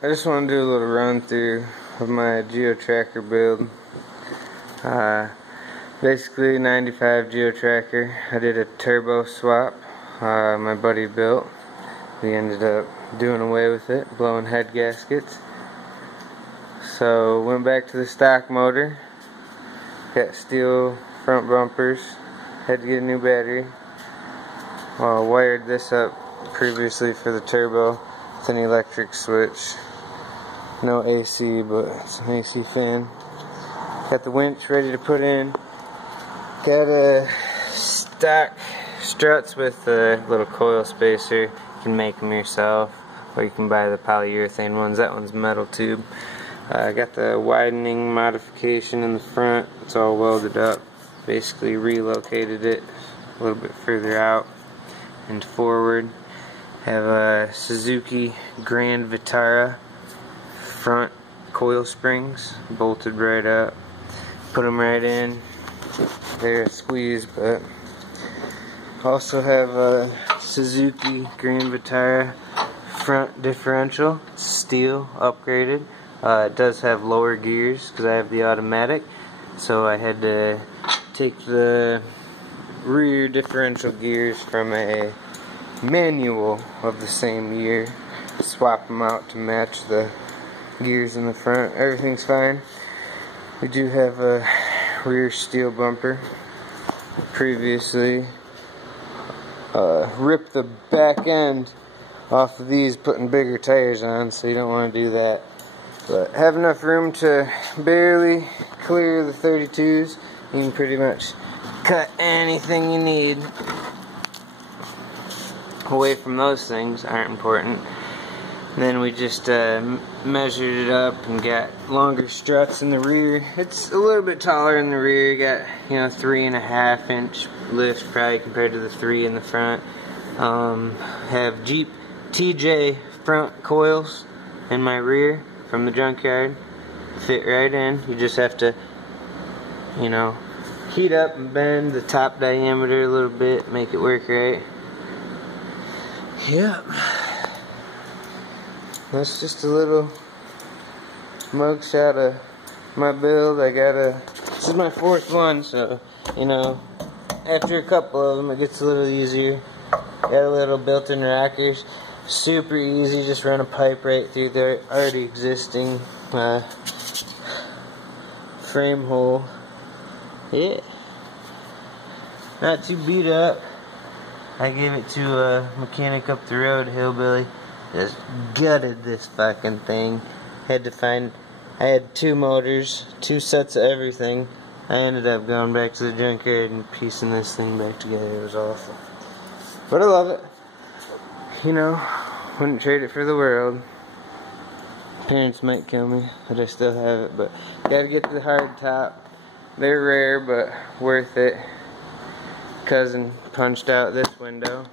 I just want to do a little run through of my GeoTracker build. Basically 95 GeoTracker. I did a turbo swap. My buddy built. We ended up doing away with it, blowing head gaskets. So went back to the stock motor. Got steel front bumpers. Had to get a new battery. Wired this up previously for the turbo with an electric switch. No AC, but it's an AC fan. Got the winch ready to put in. Got a stock struts with a little coil spacer. You can make them yourself, or you can buy the polyurethane ones. That one's metal tube. Got the widening modification in the front. It's all welded up. Basically relocated it a little bit further out and forward. Have a Suzuki Grand Vitara front coil springs bolted right up. Put them right in. They're a squeeze, but also have a Suzuki Grand Vitara front differential. It's steel, upgraded. It does have lower gears because I have the automatic, so I had to take the rear differential gears from a manual of the same year, swap them out to match the gears in the front. Everything's fine. We do have a rear steel bumper. Previously ripped the back end off of these, putting bigger tires on, so you don't want to do that. But have enough room to barely clear the 32s. You can pretty much cut anything you need. Away from those things aren't important. And then we just measured it up and got longer struts in the rear. It's a little bit taller in the rear. Got 3.5 inch lift probably compared to the 3 in the front. Have Jeep TJ front coils in my rear from the junkyard. Fit right in. You just have to, heat up and bend the top diameter a little bit, make it work right. Yep. That's just a little mug shot of my build. This is my 4th one, so, after a couple of them it gets a little easier. Got a little built-in rockers. Super easy, just run a pipe right through the already existing frame hole. Yeah. Not too beat up. I gave it to a mechanic up the road, Hillbilly. Just gutted this fucking thing. I had 2 motors, 2 sets of everything. I ended up going back to the junkyard and piecing this thing back together. It was awful. But I love it. Wouldn't trade it for the world. Parents might kill me, but I still have it. But gotta get the hard top. They're rare, but worth it. Cousin punched out this window.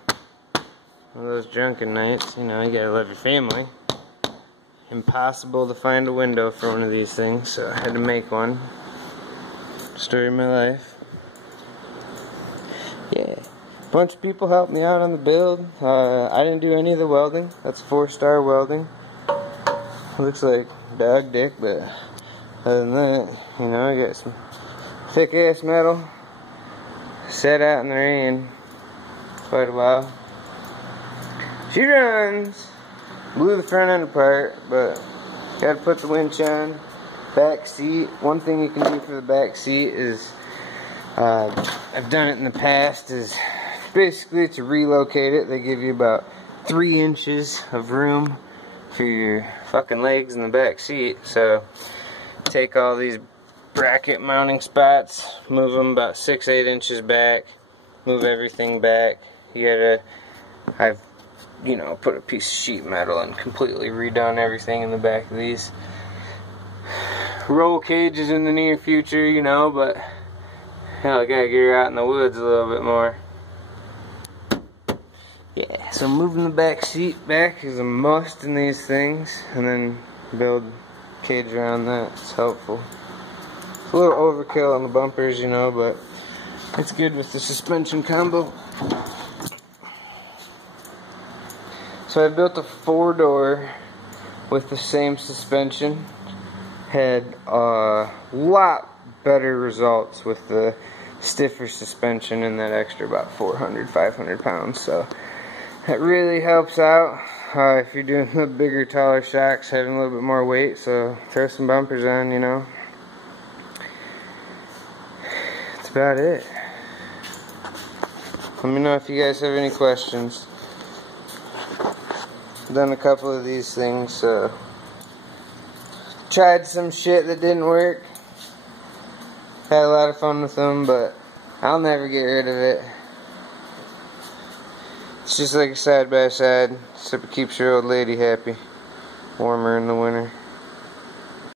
One of those drunken nights, you gotta love your family. Impossible to find a window for one of these things, so I had to make one. Story of my life. Yeah. A bunch of people helped me out on the build. I didn't do any of the welding. That's 4-star welding. Looks like dog dick, but other than that, I got some thick ass metal. Sat out in the rain quite a while. She runs. Blew the front end apart, but gotta put the winch on. Back seat. One thing you can do for the back seat is, I've done it in the past, is basically to relocate it. They give you about 3 inches of room for your fucking legs in the back seat. So take all these bracket mounting spots, move them about 6-8 inches back, move everything back. I've put a piece of sheet metal and completely redone everything in the back of these. Roll cages in the near future, but hell, I gotta get her out in the woods a little bit more. Yeah, so moving the back seat back is a must in these things, and then build a cage around that. It's helpful. It's a little overkill on the bumpers, but it's good with the suspension combo. So I built a 4-door with the same suspension. Had a lot better results with the stiffer suspension and that extra about 400-500 pounds. So that really helps out if you're doing the bigger, taller shocks, having a little bit more weight. So throw some bumpers on, you know. That's about it. Let me know if you guys have any questions. I've done a couple of these things. Tried some shit that didn't work. Had a lot of fun with them, but I'll never get rid of it. It's just like a side by side, except it keeps your old lady happy. Warmer in the winter.